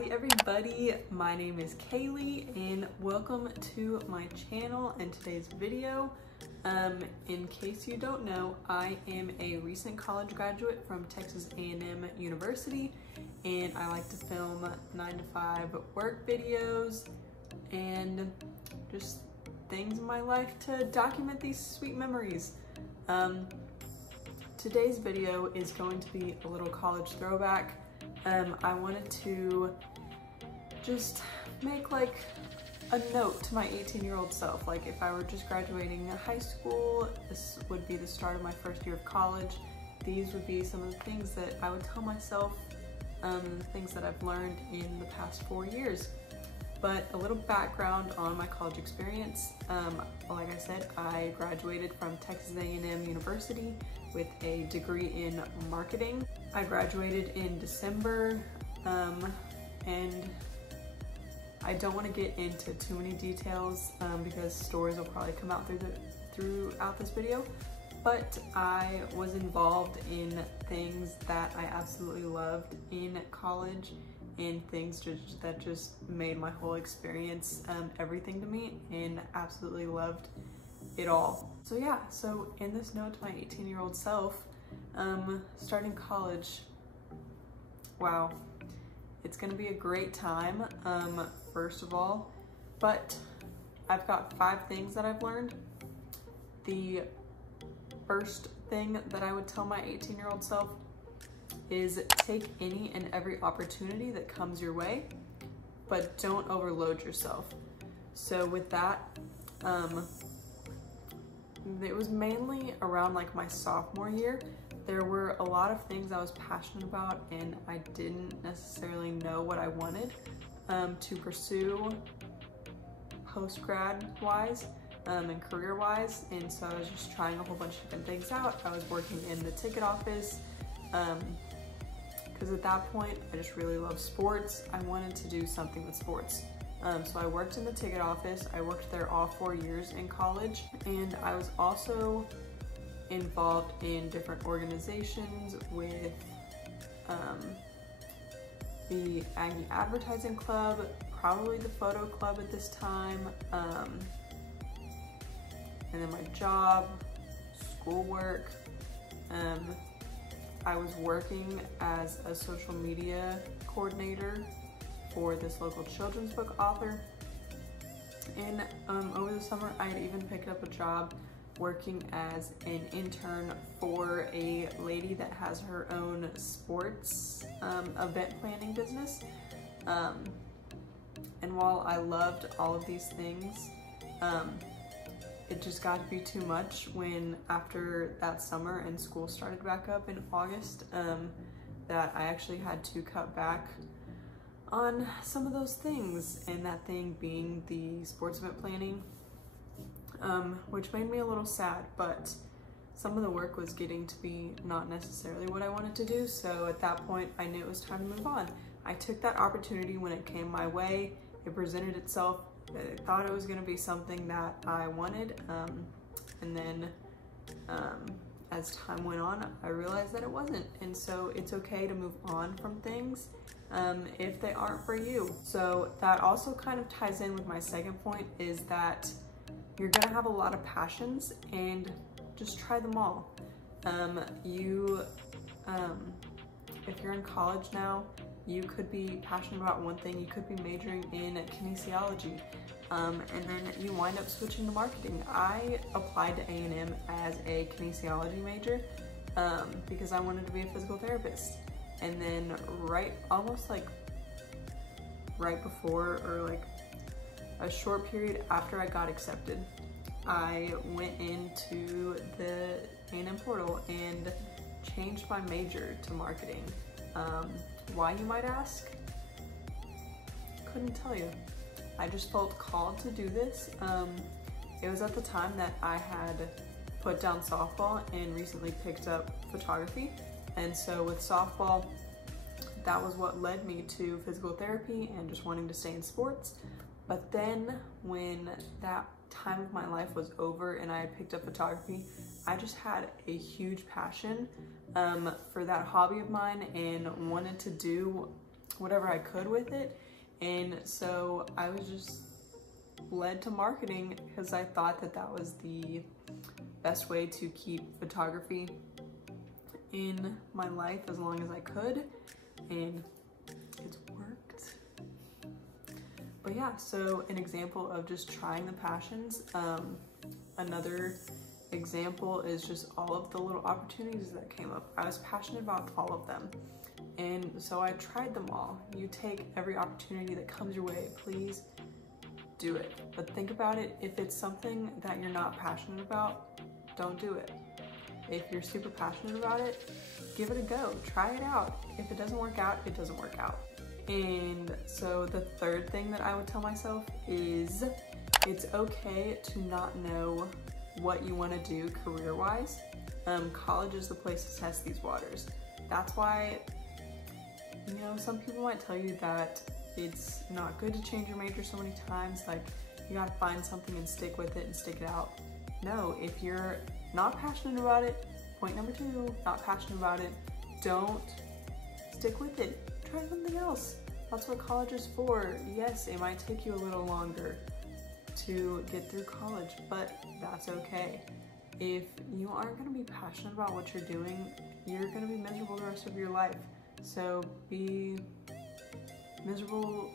Howdy everybody, my name is Kaylee and welcome to my channel and today's video. In case you don't know, I am a recent college graduate from Texas A&M University and I like to film 9-to-5 work videos and just things in my life to document these sweet memories. Today's video is going to be a little college throwback. I wanted to just make like a note to my 18-year-old self. Like if I were just graduating high school, this would be the start of my first year of college. These would be some of the things that I would tell myself, things that I've learned in the past 4 years. But a little background on my college experience. Like I said, I graduated from Texas A&M University with a degree in marketing. I graduated in December, and I don't want to get into too many details because stories will probably come out throughout this video, but I was involved in things that I absolutely loved in college and things that just made my whole experience everything to me, and absolutely loved it all. So yeah, so in this note to my 18-year-old self, starting college, wow, it's gonna be a great time, first of all, but I've got 5 things that I've learned. The first thing that I would tell my 18-year-old self is take any and every opportunity that comes your way, but don't overload yourself. So with that, it was mainly around like my sophomore year. There were a lot of things I was passionate about and I didn't necessarily know what I wanted to pursue post-grad wise and career wise, and so I was just trying a whole bunch of different things out. I was working in the ticket office because at that point I just really loved sports. I wanted to do something with sports. So I worked in the ticket office. I worked there all 4 years in college, and I was also involved in different organizations with the Aggie Advertising Club, probably the photo club at this time, and then my job, schoolwork. I was working as a social media coordinator for this local children's book author. And over the summer, I had even picked up a job working as an intern for a lady that has her own sports event planning business. And while I loved all of these things, it just got to be too much when after that summer and school started back up in August, that I actually had to cut back on some of those things, and that thing being the sports event planning, which made me a little sad, but some of the work was getting to be not necessarily what I wanted to do. So at that point I knew it was time to move on. I took that opportunity when it came my way. It presented itself. I thought it was going to be something that I wanted, and then as time went on I realized that it wasn't, and so it's okay to move on from things if they aren't for you. So that also kind of ties in with my second point, is that you're gonna have a lot of passions and just try them all. If you're in college now, you could be passionate about one thing. You could be majoring in kinesiology, and then you wind up switching to marketing. I applied to A&M as a kinesiology major because I wanted to be a physical therapist. And then almost like right before, or like a short period after I got accepted, I went into the A&M portal and changed my major to marketing. Why, you might ask? Couldn't tell you. I just felt called to do this. It was at the time that I had put down softball and recently picked up photography. And so with softball, that was what led me to physical therapy and just wanting to stay in sports. But then when that time of my life was over and I had picked up photography, I just had a huge passion for that hobby of mine and wanted to do whatever I could with it. And so I was just led to marketing because I thought that that was the best way to keep photography in my life as long as I could, and it's worked. But yeah, so an example of just trying the passions. Another example is just all of the little opportunities that came up. I was passionate about all of them, and so I tried them all. You take every opportunity that comes your way, please do it. But think about it, if it's something that you're not passionate about, don't do it. If you're super passionate about it, give it a go, try it out. If it doesn't work out, it doesn't work out. And so the third thing that I would tell myself is it's okay to not know what you want to do career-wise. College is the place to test these waters. That's why, you know, some people might tell you that it's not good to change your major so many times, like you gotta find something and stick with it and stick it out. No, if you're not passionate about it, point number 2, not passionate about it, don't stick with it. Try something else. That's what college is for. Yes, it might take you a little longer to get through college, but that's okay. If you aren't gonna be passionate about what you're doing, you're gonna be miserable the rest of your life. So be miserable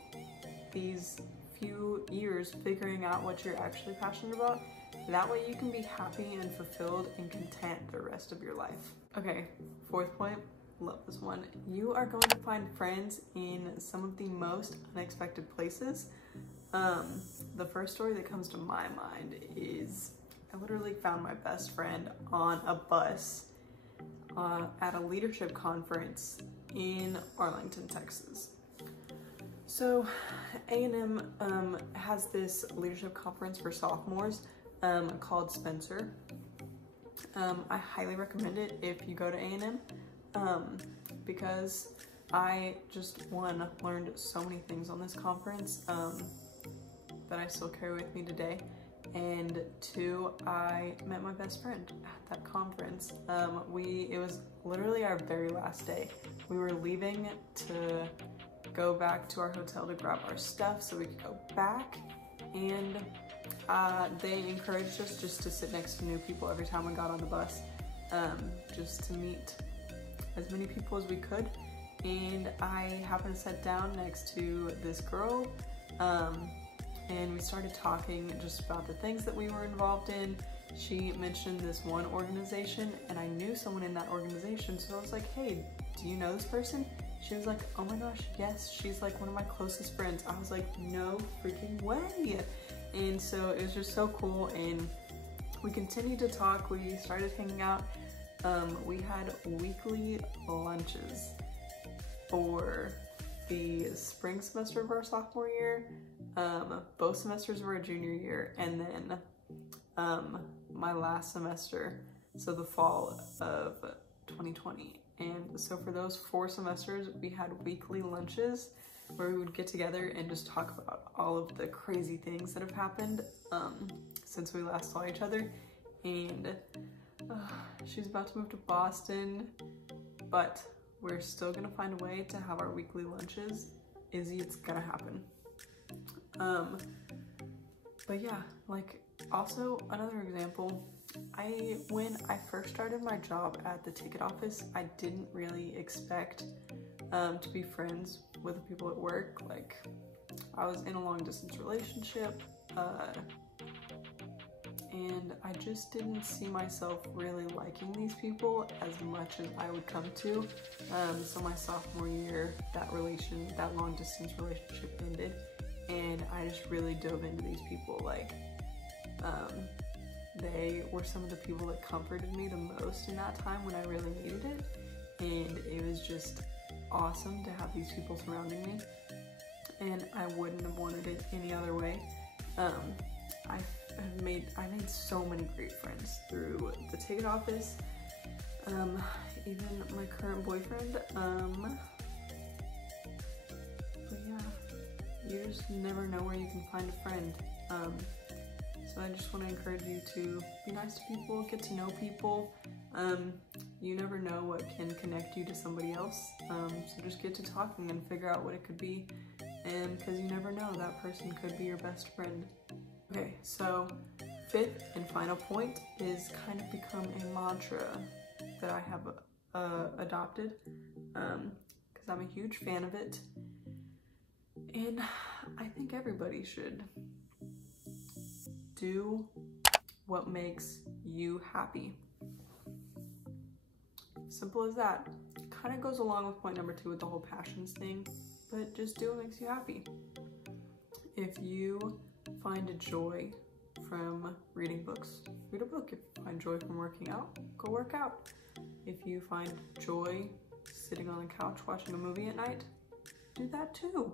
these few years figuring out what you're actually passionate about. That way you can be happy and fulfilled and content the rest of your life. Okay, 4th point, love this one. You are going to find friends in some of the most unexpected places. The first story that comes to my mind is I literally found my best friend on a bus at a leadership conference in Arlington, Texas. So A&M has this leadership conference for sophomores called Spencer. I highly recommend it if you go to A&M because I just, 1, learned so many things on this conference that I still carry with me today, and 2, I met my best friend at that conference. It was literally our very last day. We were leaving to go back to our hotel to grab our stuff so we could go back, and they encouraged us just to sit next to new people every time we got on the bus, just to meet as many people as we could. And I happened to sit down next to this girl, and we started talking just about the things that we were involved in. She mentioned this one organization, and I knew someone in that organization, so I was like, hey, do you know this person? She was like, oh my gosh, yes, she's like one of my closest friends. I was like, no freaking way. And so it was just so cool, and we continued to talk. We started hanging out. We had weekly lunches for the spring semester of our sophomore year, both semesters of our junior year, and then my last semester, so the fall of 2020. And so for those 4 semesters, we had weekly lunches where we would get together and just talk about all of the crazy things that have happened since we last saw each other. And she's about to move to Boston, but we're still gonna find a way to have our weekly lunches. Izzy, it's gonna happen. But yeah, like, also another example, when I first started my job at the ticket office, I didn't really expect to be friends with the people at work. Like, I was in a long distance relationship, and I just didn't see myself really liking these people as much as I would come to. So my sophomore year, that long distance relationship ended, and I just really dove into these people. Like, they were some of the people that comforted me the most in that time when I really needed it, and it was just awesome to have these people surrounding me, and I wouldn't have wanted it any other way. I made so many great friends through the ticket office, even my current boyfriend, but yeah, you just never know where you can find a friend. So I just want to encourage you to be nice to people, get to know people. You never know what can connect you to somebody else. So just get to talking and figure out what it could be. And because you never know, that person could be your best friend. Okay, so fifth and final point is kind of become a mantra that I have adopted, because I'm a huge fan of it. And I think everybody should do what makes you happy. Simple as that. Kind of goes along with point number 2 with the whole passions thing, but just do what makes you happy. If you find a joy from reading books, read a book. If you find joy from working out, go work out. If you find joy sitting on the couch watching a movie at night, do that too.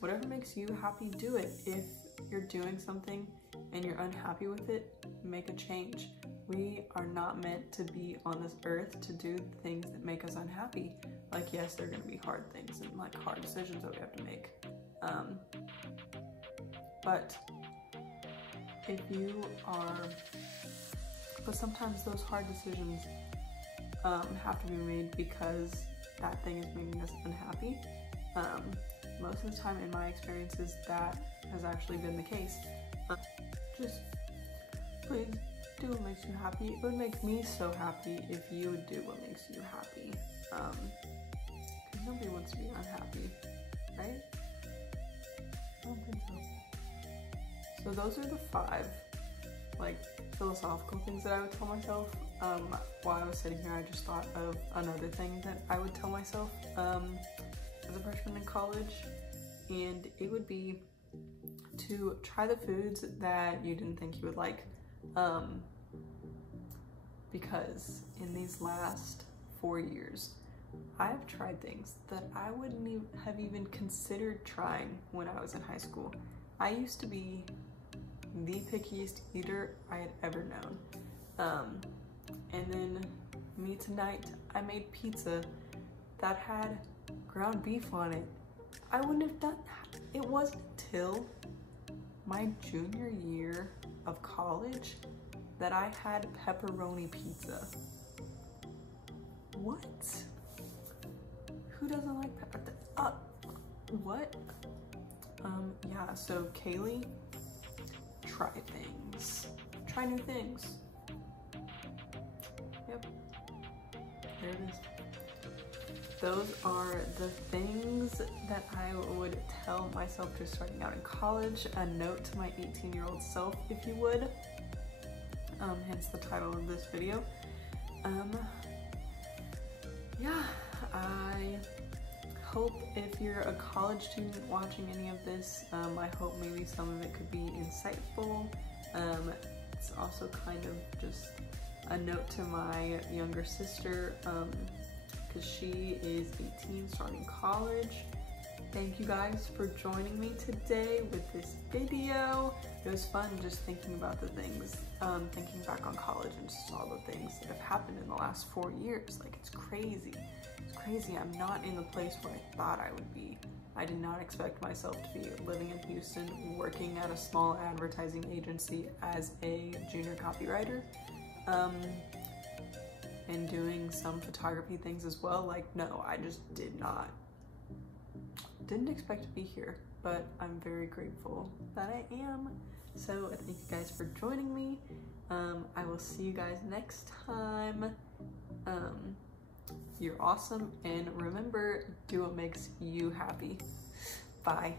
Whatever makes you happy, do it. If you're doing something and you're unhappy with it, make a change. We are not meant to be on this earth to do things that make us unhappy. Like, yes, there are going to be hard things and like hard decisions that we have to make. But if you are, but sometimes those hard decisions have to be made because that thing is making us unhappy. Most of the time in my experiences, that has actually been the case. Just please do what makes you happy. It would make me so happy if you would do what makes you happy. Because nobody wants to be unhappy, right? I don't think so. So those are the 5 like philosophical things that I would tell myself. While I was sitting here, I just thought of another thing that I would tell myself as a freshman in college, and it would be to try the foods that you didn't think you would like. Because in these last 4 years, I've tried things that I wouldn't have even considered trying when I was in high school. I used to be the pickiest eater I had ever known. And then me tonight, I made pizza that had ground beef on it. I wouldn't have done that. It wasn't until my junior year of college that I had pepperoni pizza. What? Who doesn't like pepper? What? Yeah, so Kaylee, try things. Try new things. Yep. There it is. Those are the things that I would tell myself just starting out in college. A note to my 18-year-old self, if you would. Hence the title of this video. Yeah, I hope if you're a college student watching any of this, I hope maybe some of it could be insightful. It's also kind of just a note to my younger sister, because she is 18 starting college. Thank you guys for joining me today with this video. It was fun just thinking about the things, thinking back on college and just all the things that have happened in the last 4 years. Like, it's crazy. It's crazy. I'm not in the place where I thought I would be. I did not expect myself to be living in Houston, working at a small advertising agency as a junior copywriter, and doing some photography things as well. Like, no, I just didn't expect to be here, but I'm very grateful that I am. So thank you guys for joining me. I will see you guys next time. You're awesome, and remember, do what makes you happy. Bye.